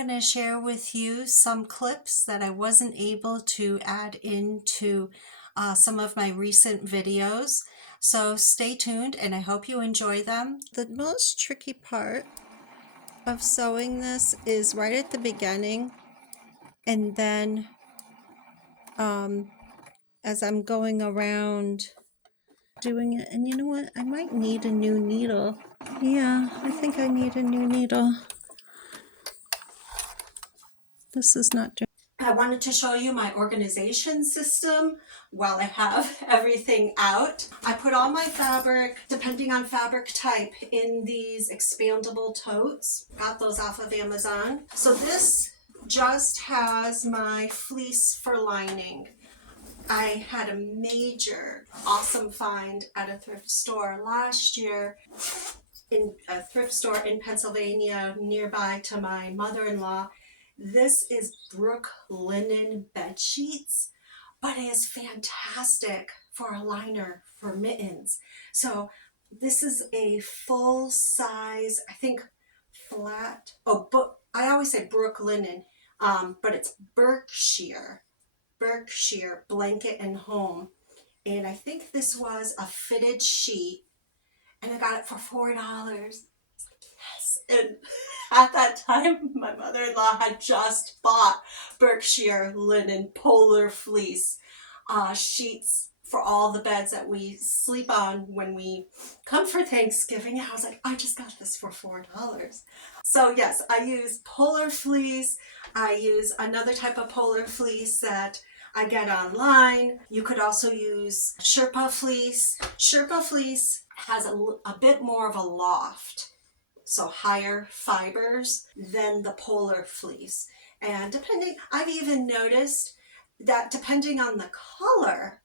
going to share with you some clips that I wasn't able to add into some of my recent videos. So stay tuned and I hope you enjoy them. The most tricky part of sewing this is right at the beginning, and then as I'm going around doing it. And you know what? I might need a new needle. Yeah, I think I need a new needle. This is not doing. I wanted to show you my organization system while I have everything out. I put all my fabric, depending on fabric type, in these expandable totes. Got those off of Amazon. So this just has my fleece for lining. I had a major awesome find at a thrift store last year, in a thrift store in Pennsylvania nearby to my mother-in-law. This is Brook linen bed sheets, but it is fantastic for a liner for mittens. So this is a full size, I think flat, but I always say Brook linen, but it's Berkshire blanket and home. And I think this was a fitted sheet and I got it for $4. Yes. And at that time, my mother-in-law had just bought Berkshire linen polar fleece sheets for all the beds that we sleep on when we come for Thanksgiving. And I was like, I just got this for $4. So yes, I use polar fleece. I use another type of polar fleece that I get online. You could also use Sherpa fleece. Sherpa fleece has a bit more of a loft, so higher fibers than the polar fleece. And I've even noticed that depending on the color,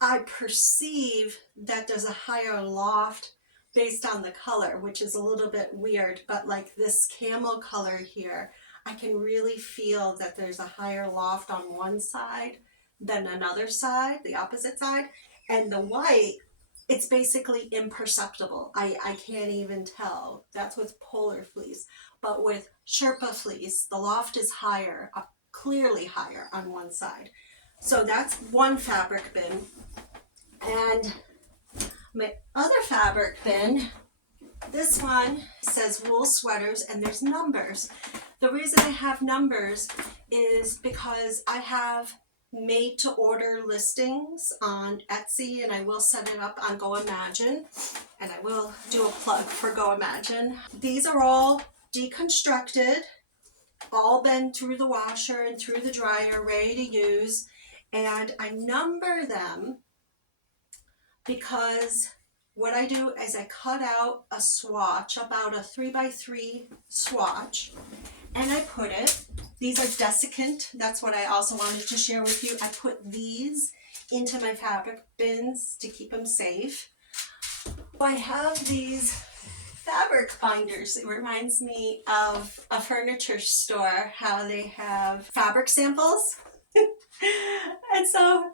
I perceive that there's a higher loft based on the color, which is a little bit weird, but like this camel color here, I can really feel that there's a higher loft on one side than another side, the opposite side. And the white, it's basically imperceptible. I can't even tell. That's with polar fleece. But with Sherpa fleece, the loft is higher, clearly higher on one side. So that's one fabric bin. And my other fabric bin, this one says wool sweaters and there's numbers. The reason I have numbers is because I have made to order listings on Etsy, and I will set it up on Go Imagine, and I will do a plug for Go Imagine. These are all deconstructed, all been through the washer and through the dryer, ready to use, and I number them because what I do is I cut out a swatch, about a 3x3 swatch, and I put it, these are desiccant, that's what I also wanted to share with you. I put these into my fabric bins to keep them safe. I have these fabric binders. It reminds me of a furniture store, how they have fabric samples. And so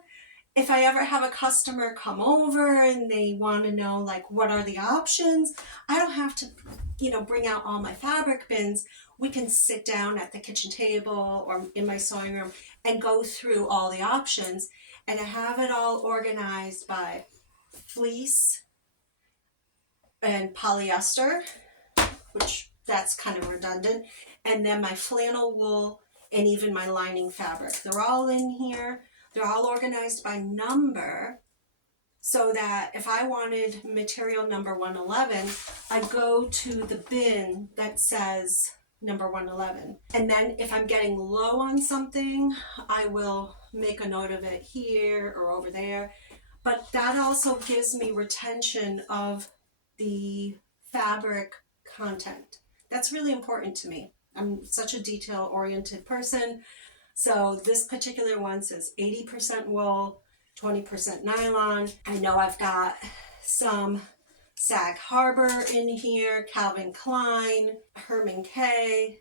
if I ever have a customer come over and they want to know like what are the options, I don't have to, bring out all my fabric bins. We can sit down at the kitchen table or in my sewing room and go through all the options. And I have it all organized by fleece and polyester, which that's kind of redundant. And then my flannel wool and even my lining fabric. They're all in here. They're all organized by number, so that if I wanted material number 111, I go to the bin that says number 111. And then if I'm getting low on something, I will make a note of it here or over there. But that also gives me retention of the fabric content. That's really important to me. I'm such a detail-oriented person. So this particular one says 80% wool, 20% nylon. I know I've got some Sag Harbor in here, Calvin Klein, Herman K.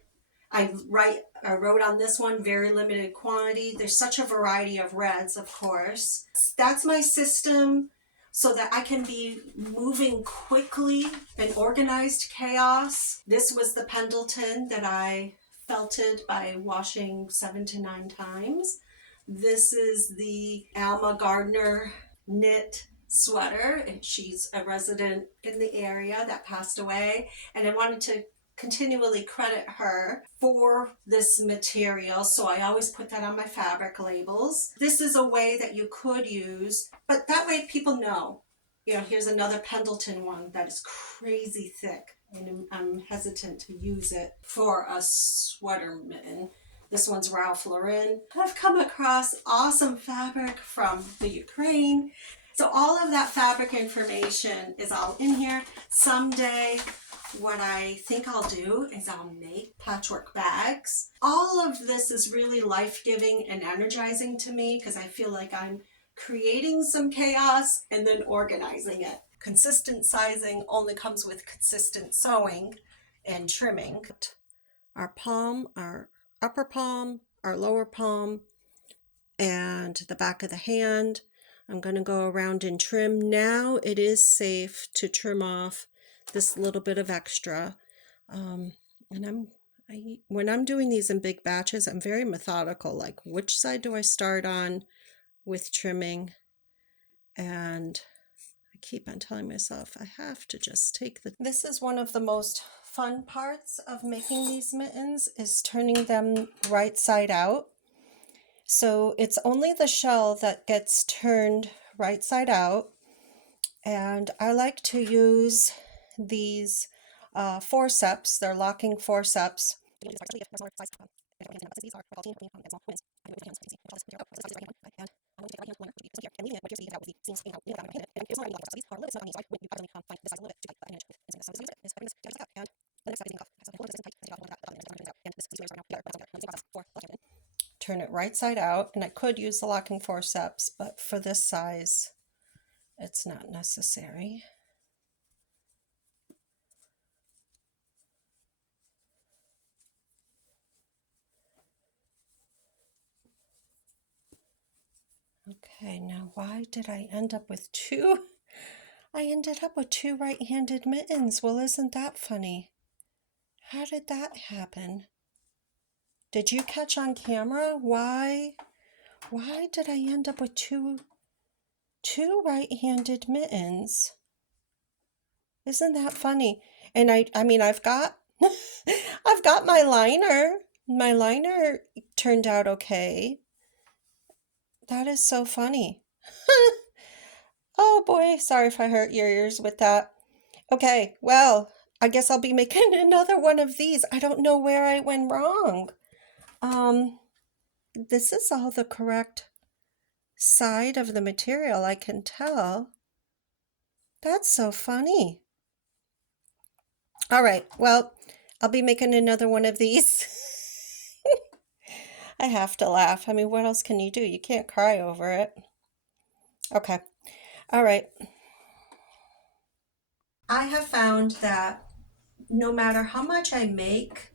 I wrote on this one, very limited quantity. There's such a variety of reds, of course. That's my system so that I can be moving quickly in organized chaos. This was the Pendleton that I felted by washing 7 to 9 times. This is the Alma Gardner knit sweater, and she's a resident in the area that passed away, and I wanted to continually credit her for this material, so I always put that on my fabric labels. This is a way that you could use, but that way people know. You know, here's another Pendleton one that is crazy thick, and I'm hesitant to use it for a sweater mitten. This one's Ralph Lauren. I've come across awesome fabric from the Ukraine. So all of that fabric information is all in here. Someday, what I think I'll do is I'll make patchwork bags. All of this is really life-giving and energizing to me because I feel like I'm creating some chaos and then organizing it. Consistent sizing only comes with consistent sewing and trimming. Our palm, our upper palm, our lower palm, and the back of the hand. I'm going to go around and trim. Now it is safe to trim off this little bit of extra. When I'm doing these in big batches, I'm very methodical. Like, which side do I start on with trimming? And I keep on telling myself I have to just take the... This is one of the most fun parts of making these mittens, is turning them right side out. So it's only the shell that gets turned right side out, and I like to use these forceps. They're locking forceps. Turn it right side out, and I could use the locking forceps, but for this size, it's not necessary. Okay, now why did I end up with two? I ended up with two right-handed mittens. Well, isn't that funny? How did that happen? Did you catch on camera? Why did I end up with two right-handed mittens? Isn't that funny? And I mean, I've got I've got my liner. My liner turned out okay. That is so funny. Oh boy, sorry if I hurt your ears with that. Okay, well, I guess I'll be making another one of these. I don't know where I went wrong. This is all the correct side of the material, I can tell. That's so funny. All right, well, I'll be making another one of these. I have to laugh. I mean, what else can you do? You can't cry over it. Okay, all right. I have found that no matter how much I make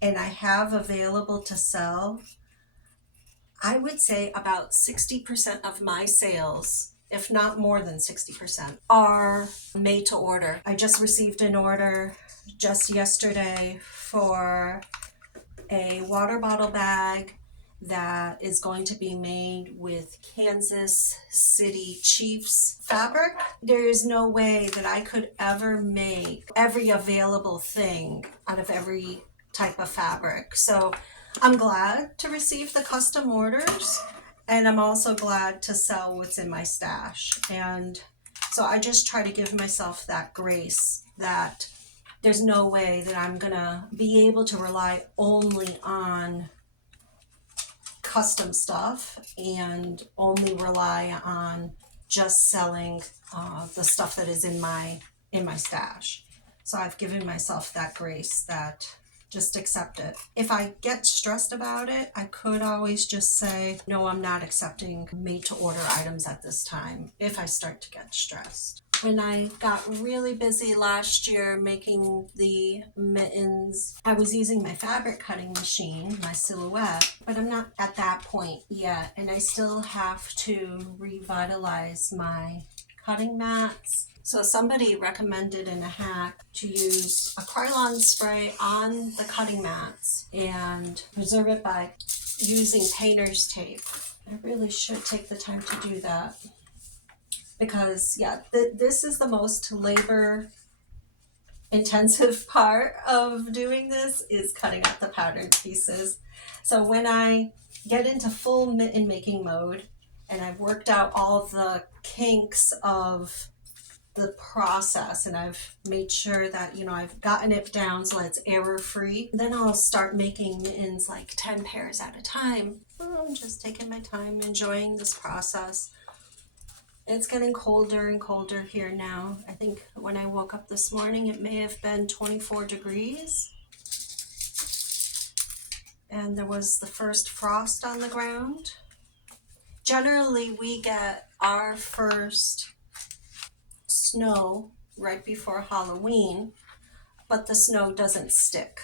and I have available to sell, I would say about 60% of my sales, if not more than 60%, are made to order. I just received an order just yesterday for a water bottle bag that is going to be made with Kansas City Chiefs fabric. There is no way that I could ever make every available thing out of every type of fabric. So I'm glad to receive the custom orders, and I'm also glad to sell what's in my stash. And so I just try to give myself that grace that there's no way that I'm gonna be able to rely only on custom stuff and only rely on just selling the stuff that is in my stash. So I've given myself that grace that just accept it. If I get stressed about it, I could always just say, no, I'm not accepting made to order items at this time if I start to get stressed. When I got really busy last year making the mittens, I was using my fabric cutting machine, my Silhouette, but I'm not at that point yet, and I still have to revitalize my cutting mats. So somebody recommended in a hack to use a Krylon spray on the cutting mats and preserve it by using painter's tape. I really should take the time to do that because yeah, this is the most labor intensive part of doing this is cutting up the pattern pieces. So when I get into full mitten making mode and I've worked out all the kinks of the process and I've made sure that, you know, I've gotten it down so it's error free, then I'll start making mittens like 10 pairs at a time. I'm just taking my time, enjoying this process. It's getting colder and colder here now. I think when I woke up this morning, it may have been 24 degrees. And there was the first frost on the ground. Generally, we get our first snow right before Halloween, but the snow doesn't stick.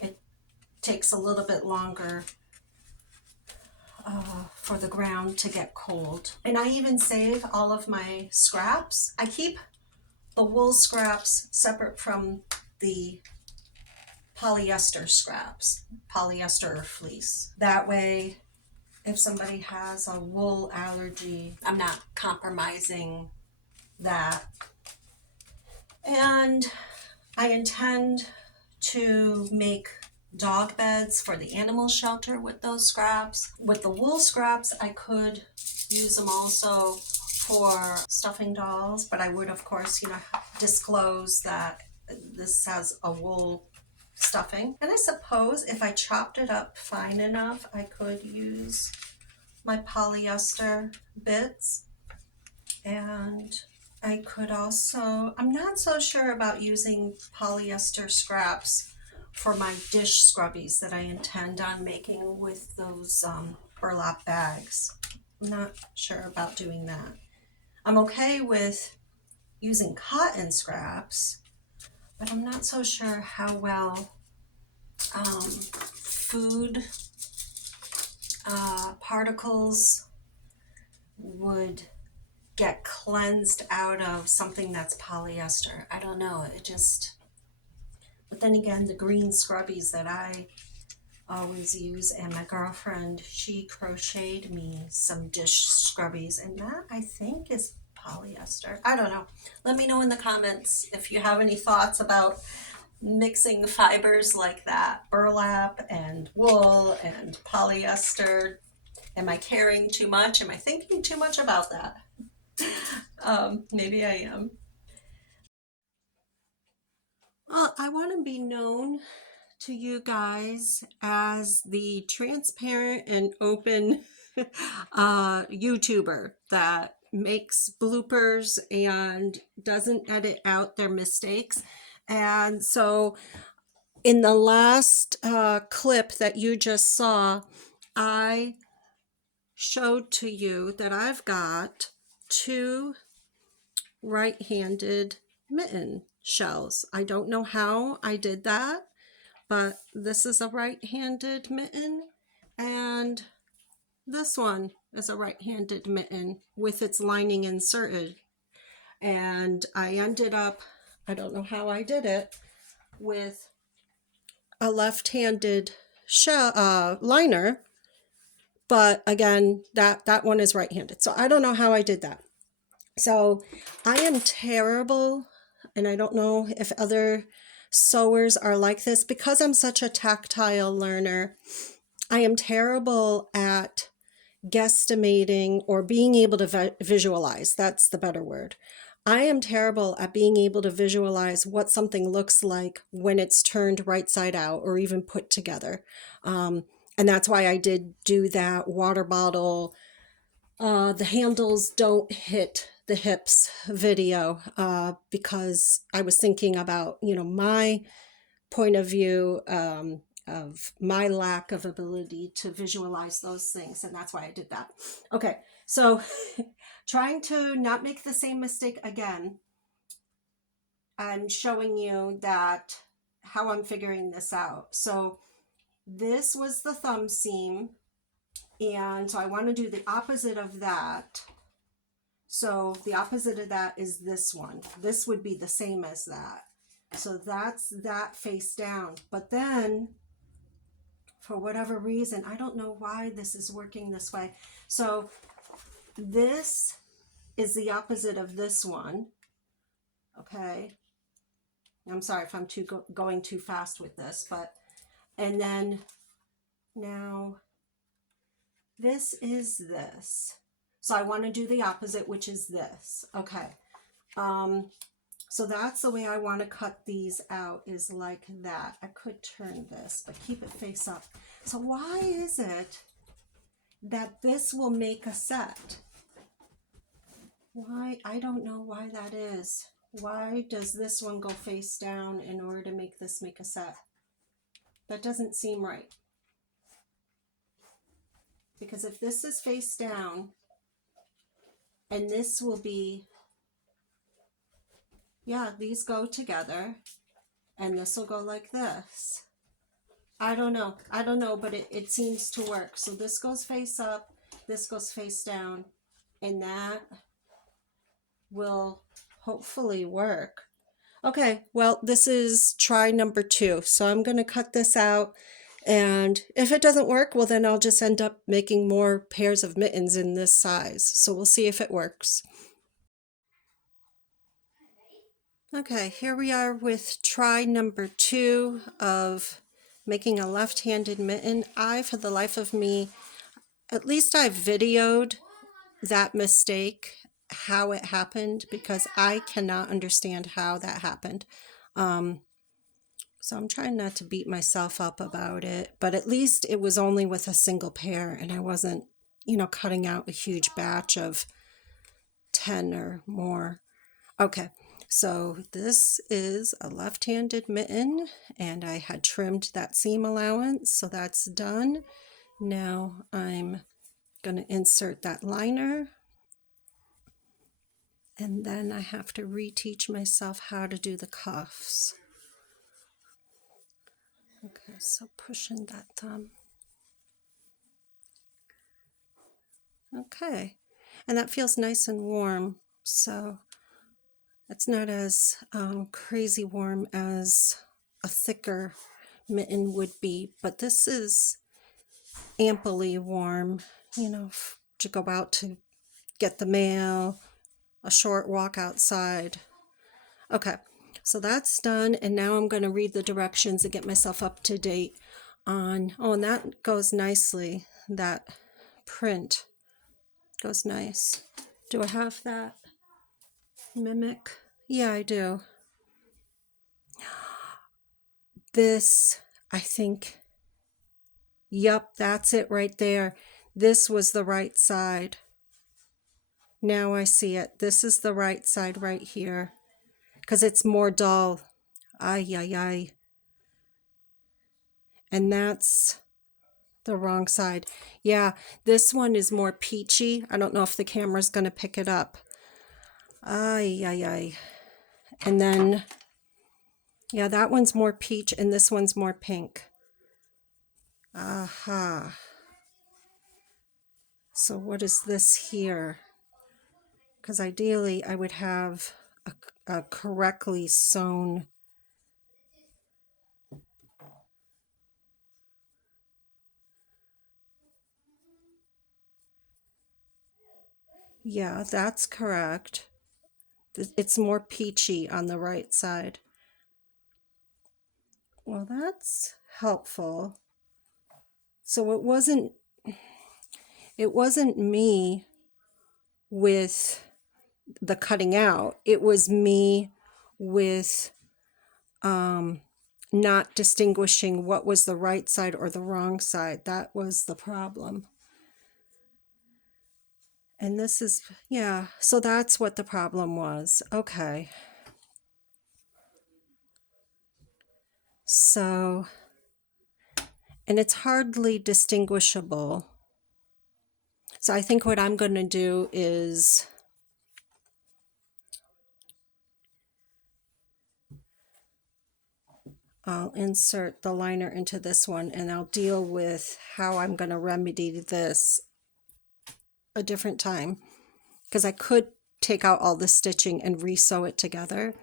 It takes a little bit longer for the ground to get cold. And I even save all of my scraps. I keep the wool scraps separate from the polyester scraps, polyester or fleece. That way, if somebody has a wool allergy, I'm not compromising that. And I intend to make dog beds for the animal shelter with those scraps. With the wool scraps, I could use them also for stuffing dolls, but I would, of course, you know, disclose that this has a wool stuffing. And I suppose if I chopped it up fine enough, I could use my polyester bits. And I could also, I'm not so sure about using polyester scraps for my dish scrubbies that I intend on making with those burlap bags. I'm not sure about doing that. I'm okay with using cotton scraps, but I'm not so sure how well food particles would get cleansed out of something that's polyester. I don't know, it just, but then again, the green scrubbies that I always use, and my girlfriend, she crocheted me some dish scrubbies, and that I think is polyester. I don't know. Let me know in the comments if you have any thoughts about mixing fibers like that, burlap and wool and polyester. Am I caring too much? Am I thinking too much about that? Maybe I am. Well, I want to be known to you guys as the transparent and open YouTuber that makes bloopers and doesn't edit out their mistakes. And so in the last clip that you just saw, I showed to you that I've got two right-handed mitten shells. I don't know how I did that, but this is a right-handed mitten and this one is a right-handed mitten with its lining inserted. And I ended up, I don't know how I did it, with a left-handed shell liner, but again, that one is right-handed. So I don't know how I did that. So I am terrible, and I don't know if other sewers are like this, because I'm such a tactile learner. I am terrible at guesstimating or being able to visualize. That's the better word. I am terrible at being able to visualize what something looks like when it's turned right side out or even put together. And that's why I did do that water bottle, the handles don't hit the hips video, because I was thinking about, you know, my point of view of my lack of ability to visualize those things. And that's why I did that. Okay, so trying to not make the same mistake again, I'm showing you that how I'm figuring this out. So this was the thumb seam, and so I want to do the opposite of that. So the opposite of that is this one. This would be the same as that. So that's that face down. But then, for whatever reason, I don't know why this is working this way. So this is the opposite of this one. Okay. I'm sorry if I'm going too fast with this, but, and then now this is this. So I want to do the opposite, which is this. Okay. So that's the way I want to cut these out, is like that. I could turn this, but keep it face up. So why is it that this will make a set? Why? I don't know why that is. Why does this one go face down in order to make this make a set? That doesn't seem right. Because if this is face down, and this will be, yeah, these go together, and this will go like this. I don't know, but it seems to work. So this goes face up, this goes face down, and that will hopefully work. Okay, well, this is try number 2. So I'm going to cut this out. And if it doesn't work, well, then I'll just end up making more pairs of mittens in this size. So we'll see if it works. Okay, here we are with try number 2 of making a left-handed mitten. For the life of me, at least I've videoed that mistake, how it happened, because I cannot understand how that happened. So I'm trying not to beat myself up about it, but at least it was only with a single pair, and I wasn't, cutting out a huge batch of 10 or more. Okay, so this is a left-handed mitten, and I had trimmed that seam allowance, so that's done. Now I'm going to insert that liner, and then I have to reteach myself how to do the cuffs. Okay, so pushing that thumb. Okay, and that feels nice and warm, so it's not as crazy warm as a thicker mitten would be, but this is amply warm, to go out to get the mail, a short walk outside. Okay, so that's done, and now I'm going to read the directions and get myself up to date on, and that goes nicely, that print goes nice. Do I have that mimic? Yeah, I do. This, I think, yep, that's it right there. This was the right side. Now I see it. This is the right side right here, because it's more dull. Ay, ay, ay. And that's the wrong side. Yeah, this one is more peachy. I don't know if the camera's going to pick it up. Ay, ay, ay. And then, yeah, that one's more peach, and this one's more pink. Aha. So what is this here? Because ideally I would have a correctly sewn. Yeah, that's correct. It's more peachy on the right side. Well, that's helpful. So it wasn't me with the cutting out. It was me with not distinguishing what was the right side or the wrong side. That was the problem. And this is, yeah, so that's what the problem was. Okay. So, and it's hardly distinguishable. So I think what I'm going to do is I'll insert the liner into this one, and I'll deal with how I'm going to remedy this a different time, because I could take out all the stitching and re-sew it together.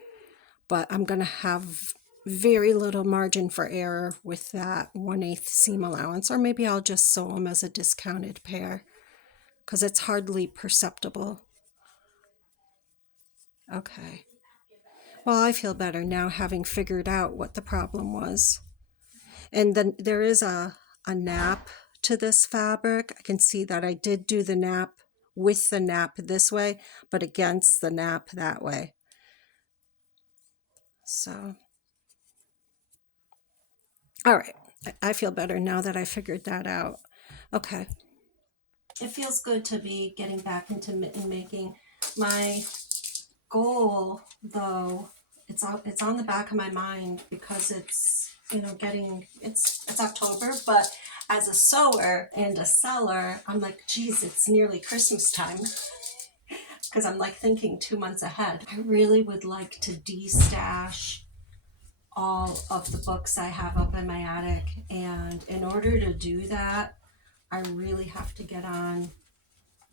But I'm going to have very little margin for error with that 1/8 seam allowance, or maybe I'll just sew them as a discounted pair because it's hardly perceptible. Okay. Well, I feel better now having figured out what the problem was. And then there is a nap to this fabric. I can see that I did do the nap with the nap this way, but against the nap that way. So, all right. I feel better now that I figured that out. Okay. It feels good to be getting back into mitten making. My goal, though, it's on the back of my mind because it's, you know, it's October, but as a sewer and a seller, I'm like, geez, it's nearly Christmas time because I'm like thinking 2 months ahead. I really would like to de-stash all of the books I have up in my attic, and in order to do that, I really have to get on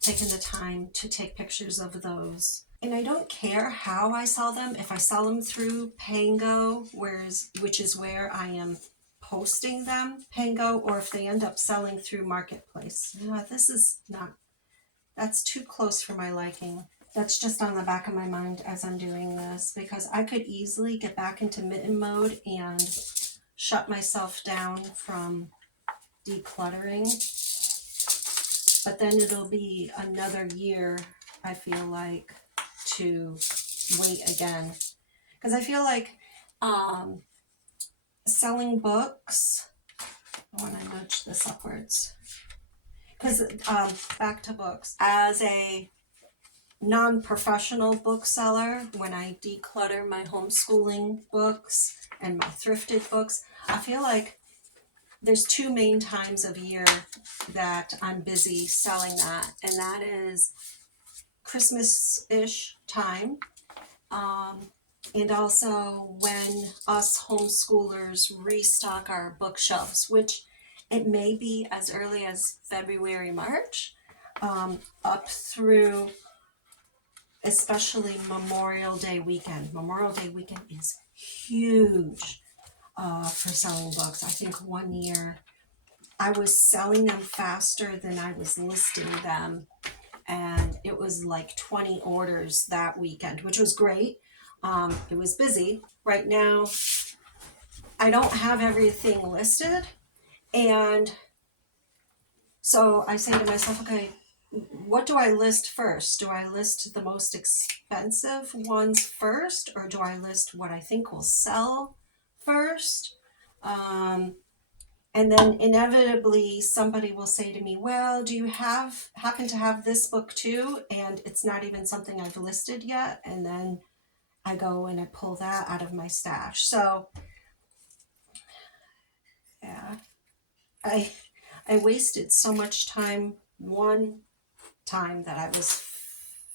taking the time to take pictures of those. And I don't care how I sell them. If I sell them through Pango, which is where I am posting them, Pango, or if they end up selling through Marketplace. This is not, that's too close for my liking. That's just on the back of my mind as I'm doing this, because I could easily get back into mitten mode and shut myself down from decluttering. But then it'll be another year, I feel like, to wait again. Because I feel like selling books, I want to nudge this upwards. Because back to books. As a non-professional bookseller, when I declutter my homeschooling books and my thrifted books, I feel like there's 2 main times of year that I'm busy selling that, and that is Christmas-ish time, and also when us homeschoolers restock our bookshelves, which it may be as early as February, March, up through especially Memorial Day weekend. Memorial Day weekend is huge for selling books. I think one year I was selling them faster than I was listing them, and it was like 20 orders that weekend, which was great. It was busy. Right now, I don't have everything listed, and so I say to myself, okay, what do I list first? Do I list the most expensive ones first, or do I list what I think will sell first? And then inevitably somebody will say to me, well, do you happen to have this book too? And it's not even something I've listed yet. And then I go and I pull that out of my stash. So yeah, I wasted so much time one time that I was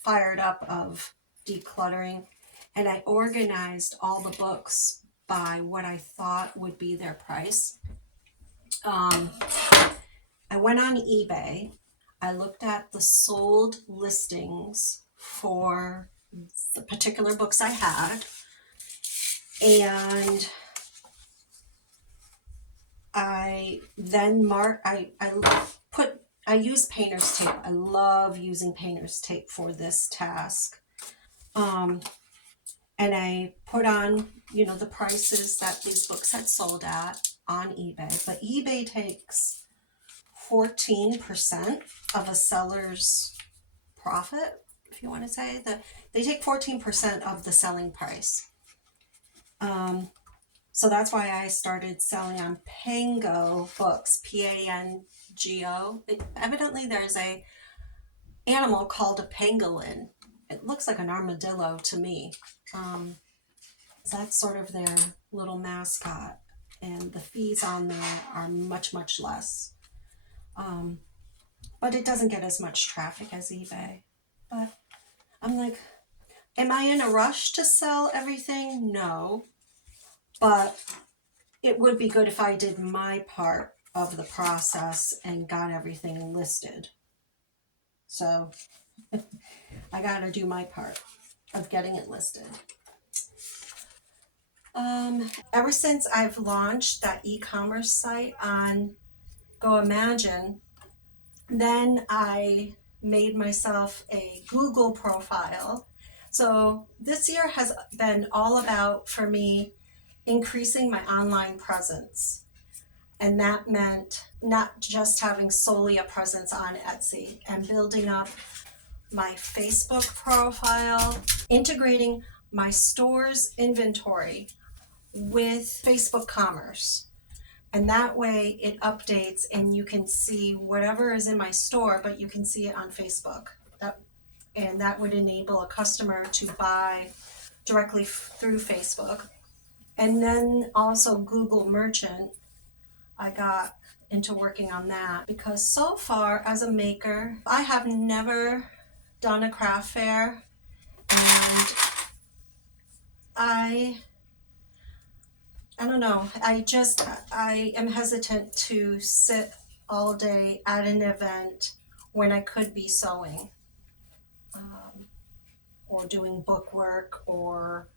fired up of decluttering, and I organized all the books by what I thought would be their price. I went on eBay. I looked at the sold listings for the particular books I had, and I then I use painter's tape. I love using painter's tape for this task. And I put on, you know, the prices that these books had sold at on eBay. But eBay takes 14% of a seller's profit, if you want to say that. They take 14% of the selling price. So that's why I started selling on Pango books, Pango. Evidently there's a animal called a pangolin. It looks like an armadillo to me. So that's sort of their little mascot, and the fees on there are much, much less. But it doesn't get as much traffic as eBay. But I'm like, am I in a rush to sell everything? No. But it would be good if I did my part of the process and got everything listed. So I gotta do my part of getting it listed. Ever since I've launched that e-commerce site on Go Imagine, then I made myself a Google profile. So this year has been all about, for me, increasing my online presence. And that meant not just having solely a presence on Etsy and building up my Facebook profile, integrating my store's inventory with Facebook Commerce. And that way it updates and you can see whatever is in my store, but you can see it on Facebook. And that would enable a customer to buy directly through Facebook. And then also Google Merchant, I got into working on that because so far as a maker, I have never done a craft fair, and I don't know, I am hesitant to sit all day at an event when I could be sewing, or doing book work, or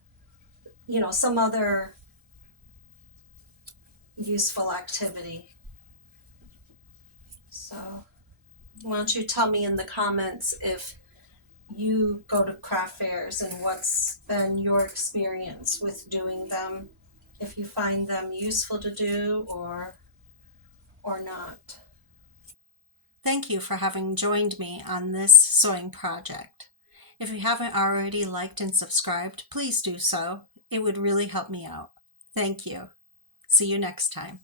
some other useful activity. So why don't you tell me in the comments if you go to craft fairs and what's been your experience with doing them, if you find them useful to do or not. Thank you for having joined me on this sewing project. If you haven't already liked and subscribed, please do so. It would really help me out. Thank you. See you next time.